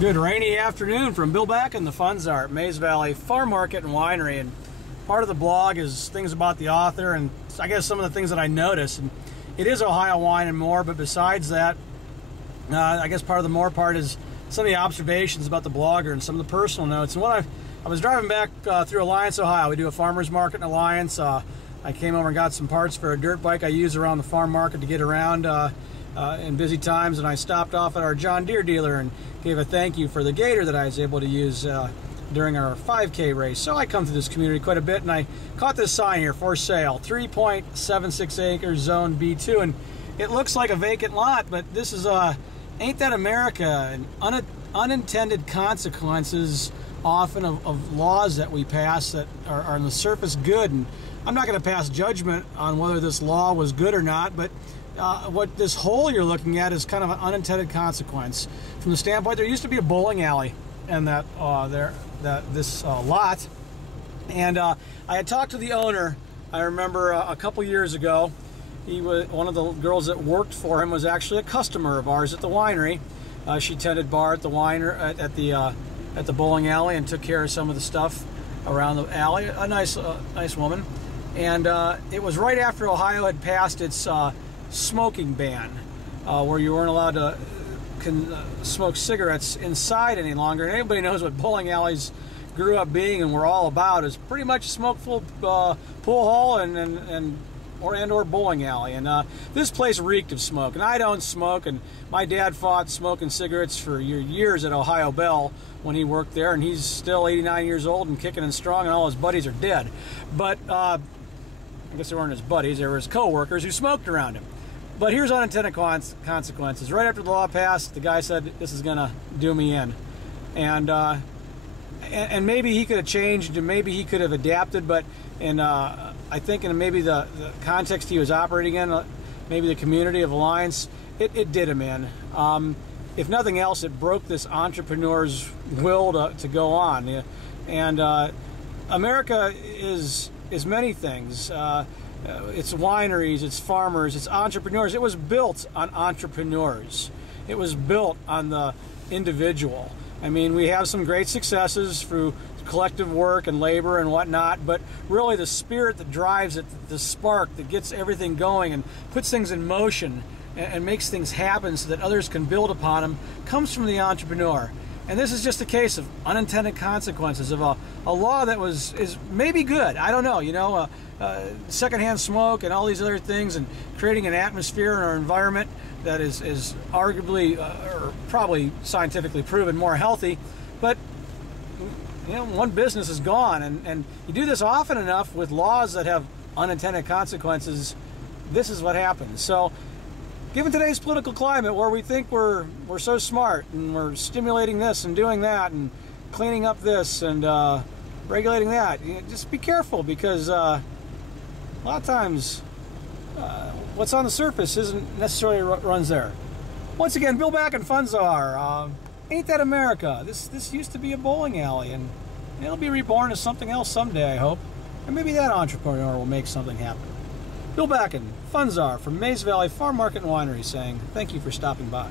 Good rainy afternoon from Bill Back and the Fun Czar at Mays Valley Farm Market and Winery. And part of the blog is things about the author and I guess some of the things that I noticed. And it is Ohio wine and more, but besides that, I guess part of the more part is some of the observations about the blogger and some of the personal notes. And what I was driving back through Alliance, Ohio. We do a farmer's market in Alliance. I came over and got some parts for a dirt bike I use around the farm market to get around in busy times, and I stopped off at our John Deere dealer and gave a thank you for the Gator that I was able to use during our 5K race. So I come to this community quite a bit, and I caught this sign here, for sale, 3.76 acres, zone B2, and it looks like a vacant lot, but this is ain't that America, and unintended consequences often of laws that we pass that are on the surface good. And I'm not going to pass judgment on whether this law was good or not, but what this hole you're looking at is kind of an unintended consequence from the standpoint there used to be a bowling alley in this lot, and I had talked to the owner. I remember a couple years ago, he was one of the girls that worked for him was actually a customer of ours at the winery. She tended bar at the at the bowling alley and took care of some of the stuff around the alley. A nice woman, and it was right after Ohio had passed its smoking ban, where you weren't allowed to smoke cigarettes inside any longer. And anybody knows what bowling alleys grew up being and were all about is pretty much a smoke-filled pool hall or bowling alley. And this place reeked of smoke. And I don't smoke, and my dad fought smoking cigarettes for years at Ohio Bell when he worked there, and he's still 89 years old and kicking and strong, and all his buddies are dead. But I guess they weren't his buddies, they were his co-workers who smoked around him. But here's unintended consequences. Right after the law passed, the guy said, this is gonna do me in. And maybe he could have changed, and maybe he could have adapted, but I think in maybe the context he was operating in, maybe the community of Alliance, it did him in. If nothing else, it broke this entrepreneur's will to go on. And America is many things. It's wineries, it's farmers, it's entrepreneurs. It was built on entrepreneurs. It was built on the individual. I mean, we have some great successes through collective work and labor and whatnot, but really the spirit that drives it, the spark that gets everything going and puts things in motion and makes things happen so that others can build upon them, comes from the entrepreneur. And this is just a case of unintended consequences of a law that is maybe good. I don't know, you know, secondhand smoke and all these other things, and creating an atmosphere in our environment that is arguably or probably scientifically proven more healthy. But you know, one business is gone, and you do this often enough with laws that have unintended consequences, this is what happens. So given today's political climate, where we think we're so smart and we're stimulating this and doing that and cleaning up this and regulating that, just be careful, because a lot of times what's on the surface isn't necessarily runs there. Once again, Bill Back and Fun Czar. Ain't that America? This used to be a bowling alley, and it'll be reborn as something else someday, I hope. And maybe that entrepreneur will make something happen. Bill Back and Fun Czar from Mays Valley Farm Market and Winery saying thank you for stopping by.